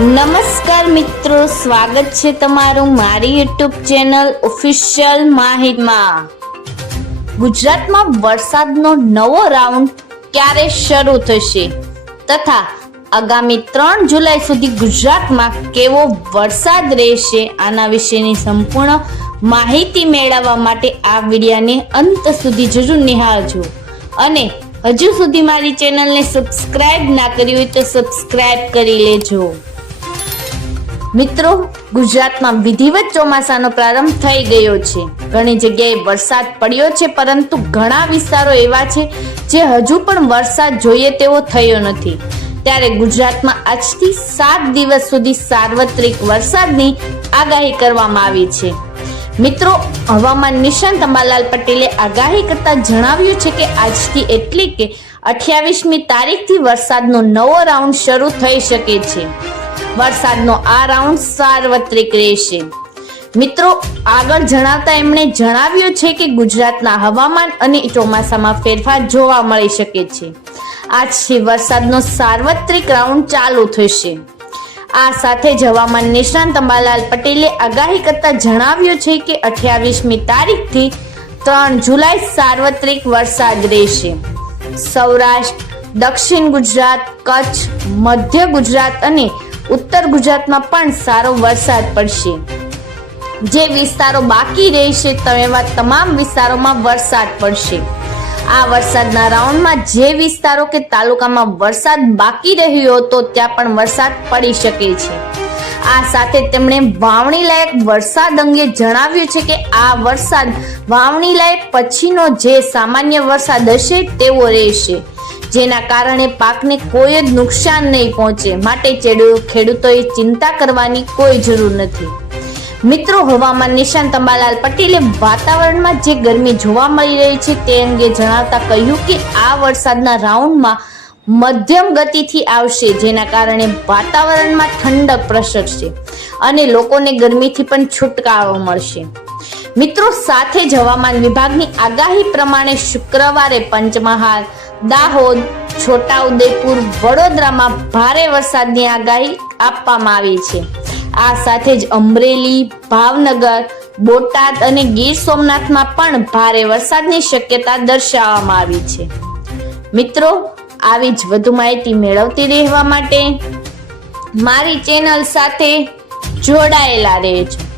નમસ્કાર મિત્રો, સ્વાગત છે તમારું મારી યુટ્યુબ ચેનલ ઓફિશિયલ માહિતમાં. ગુજરાતમાં વરસાદનો નવો રાઉન્ડ ક્યારે શરૂ થશે? તથા આગામી ત્રણ જુલાઈ સુધી ગુજરાતમાં કેવો વરસાદ રહેશે? આના વિશેની સંપૂર્ણ માહિતી મેળવવા માટે આ વિડિયાને અંત સુધી જરૂર નિહાળજો. અને હજુ સુધી મારી ચેનલને સબસ્ક્રાઇબ ના કરી હોય તો સબસ્ક્રાઇબ કરી લેજો. મિત્રો, ગુજરાતમાં વિધિવત ચોમાસાનો પ્રારંભ થઈ ગયો છે. ઘણી જગ્યાએ વરસાદ પડ્યો છે, પરંતુ ઘણા વિસ્તારો એવા છે જે હજુ પણ વરસાદ જોઈએ તેવો થયો નથી. ત્યારે ગુજરાતમાં આજથી સાત દિવસ સુધી સાર્વત્રિક વરસાદની આગાહી કરવામાં આવી છે. મિત્રો, હવામાન નિષ્ણાંત અંબાલાલ પટેલે આગાહી કરતા જણાવ્યું છે કે આજથી એટલે કે અઠ્યાવીસમી તારીખથી વરસાદનો નવો રાઉન્ડ શરૂ થઈ શકે છે. વરસાદનો આ રાઉન્ડ સાર્વત્રિક રહેશે. મિત્રો, આગળ જણાવતા એમણે જણાવ્યું છે કે ગુજરાતના હવામાન અને ચોમાસામાં ફેરફાર જોવા મળી શકે છે. આજથી વરસાદનો સાર્વત્રિક રાઉન્ડ ચાલુ થશે. આ સાથે જ હવામાન નિષ્ણાંત અંબાલાલ પટેલે આગાહી કરતા જણાવ્યું છે કે અઠ્યાવીસમી તારીખથી ત્રણ જુલાઈ સાર્વત્રિક વરસાદ રહેશે. સૌરાષ્ટ્ર, દક્ષિણ ગુજરાત, કચ્છ, મધ્ય ગુજરાત અને ઉત્તર ગુજરાતમાં પણ સારો વરસાદ પડશે. જે વિસ્તારો બાકી રહેશે તેવા તમામ વિસ્તારોમાં વરસાદ પડશે. આ વરસાદના રાઉન્ડમાં જે વિસ્તારો કે તાલુકામાં વરસાદ બાકી રહ્યો હતો, ત્યાં પણ વરસાદ પડી શકે છે. આ સાથે તેમણે વાવણી લાયક વરસાદ અંગે જણાવ્યું છે કે આ વરસાદ વાવણી લાયક પછીનો જે સામાન્ય વરસાદ હશે, તેવો રહેશે. જેના કારણે પાકને કોઈ જ નુકસાન નહીં પહોંચે. માટે ખેડૂતોએ ચિંતા કરવાની કોઈ જરૂર નથી. મિત્રો, હવામાન નિશાંત અંબાલાલ પટેલે વાતાવરણમાં જે ગરમી જોવા મળી રહી છે તે અંગે જણાવતા કહ્યું કે આ વરસાદના રાઉન્ડમાં મધ્યમ ગતિથી આવશે, જેના કારણે વાતાવરણમાં ઠંડક પ્રસરશે અને લોકોને ગરમીથી પણ છુટકારો મળશે. મિત્રો, સાથે જ હવામાન વિભાગની આગાહી પ્રમાણે શુક્રવારે પંચમહાલ દાહોદ, છોટાઉદેપુર, વડોદરામાં ભારે વરસાદની આગાહી આપવામાં આવી છે. આ સાથે જ અમરેલી, ભાવનગર, બોટાદ અને ગીર સોમનાથમાં પણ ભારે વરસાદની શક્યતા દર્શાવવામાં આવી છે. મિત્રો, આવી જ વધુ માહિતી મેળવતી રહેવા માટે મારી ચેનલ સાથે જોડાયેલા રહેજો.